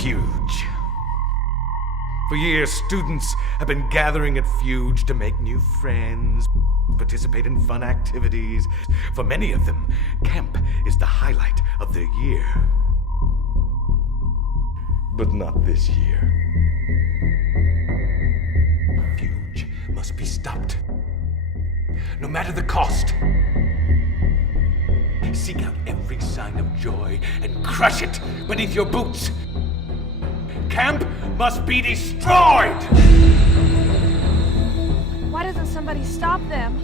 Fuge. For years, students have been gathering at Fuge to make new friends, participate in fun activities. For many of them, camp is the highlight of their year. But not this year. Fuge must be stopped. No matter the cost. Seek out every sign of joy and crush it beneath your boots. Camp must be destroyed! Why doesn't somebody stop them?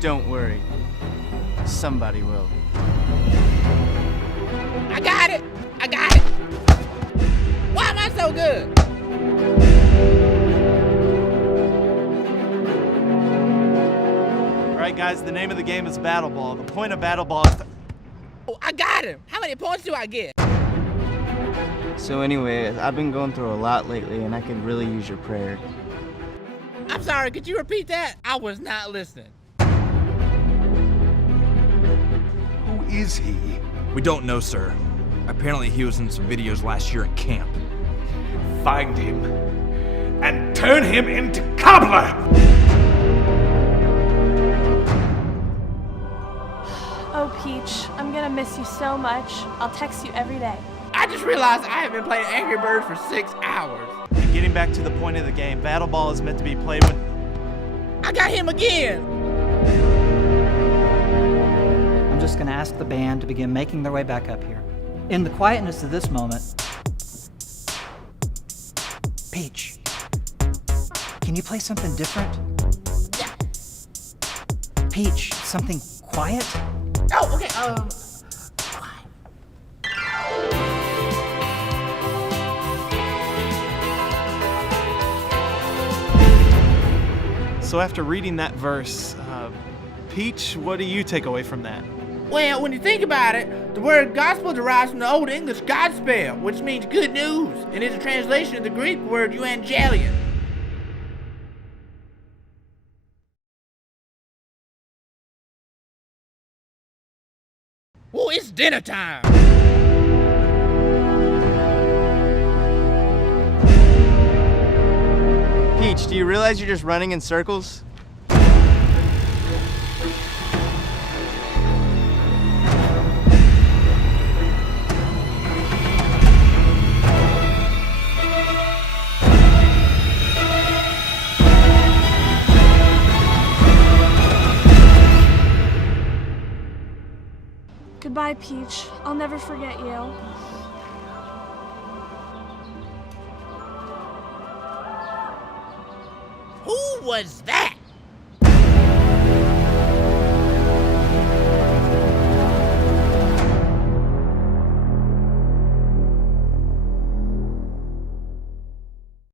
Don't worry. Somebody will. I got it! I got it! Why am I so good? Alright guys, the name of the game is Battle Ball. The point of Battle Ball is Oh, I got him! How many points do I get? So anyway, I've been going through a lot lately and I could really use your prayer. I'm sorry, could you repeat that? I was not listening. Who is he? We don't know, sir. Apparently he was in some videos last year at camp. Find him and turn him into Cobbler! Oh, Peach, I'm gonna miss you so much. I'll text you every day. I just realized I have been playing Angry Birds for 6 hours. And getting back to the point of the game, Battle Ball is meant to be played when... I got him again! I'm just going to ask the band to begin making their way back up here. In the quietness of this moment, Peach, can you play something different? Yeah. Peach, something quiet? Oh, okay, So after reading that verse, Peach, what do you take away from that? Well, when you think about it, the word gospel derives from the Old English Godspell, which means good news, and is a translation of the Greek word evangelion. Oh, it's dinner time! Peach, do you realize you're just running in circles? Goodbye, Peach. I'll never forget you. Who was that?